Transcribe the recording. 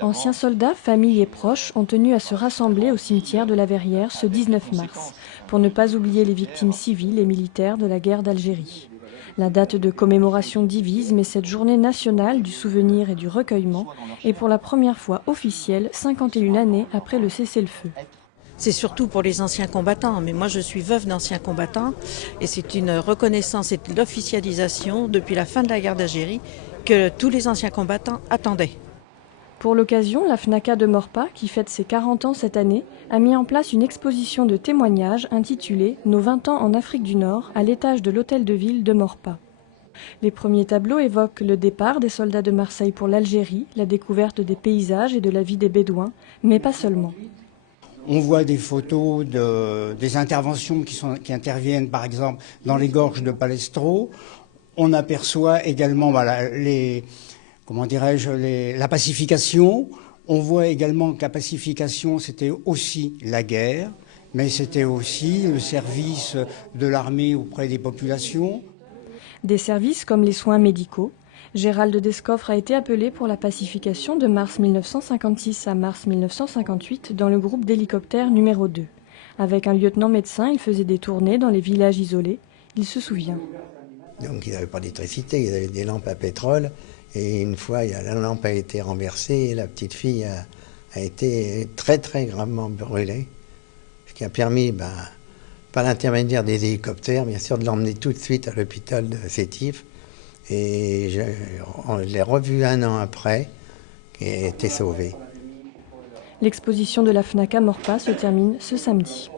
Anciens soldats, familles et proches ont tenu à se rassembler au cimetière de la Verrière ce 19 mars, pour ne pas oublier les victimes civiles et militaires de la guerre d'Algérie. La date de commémoration divise, mais cette journée nationale du souvenir et du recueillement est pour la première fois officielle 51 années après le cessez-le-feu. C'est surtout pour les anciens combattants, mais moi je suis veuve d'anciens combattants et c'est une reconnaissance et de l'officialisation depuis la fin de la guerre d'Algérie que tous les anciens combattants attendaient. Pour l'occasion, la FNACA de Maurepas, qui fête ses 40 ans cette année, a mis en place une exposition de témoignages intitulée « Nos 20 ans en Afrique du Nord » à l'étage de l'hôtel de ville de Maurepas. Les premiers tableaux évoquent le départ des soldats de Marseille pour l'Algérie, la découverte des paysages et de la vie des Bédouins, mais pas seulement. On voit des photos des interventions qui interviennent par exemple dans les gorges de Palestro. On aperçoit également la pacification. On voit également que la pacification, c'était aussi la guerre, mais c'était aussi le service de l'armée auprès des populations. Des services comme les soins médicaux. Gérald Descoffre a été appelé pour la pacification de mars 1956 à mars 1958 dans le groupe d'hélicoptères numéro 2. Avec un lieutenant médecin, il faisait des tournées dans les villages isolés. Il se souvient. Donc ils n'avaient pas d'électricité, ils avaient des lampes à pétrole. Et une fois, la lampe a été renversée et la petite fille a été très très gravement brûlée. Ce qui a permis, par l'intermédiaire des hélicoptères, bien sûr, de l'emmener tout de suite à l'hôpital de Sétif. Et je l'ai revue un an après, et elle a été sauvée. L'exposition de la FNACA Maurepas se termine ce samedi.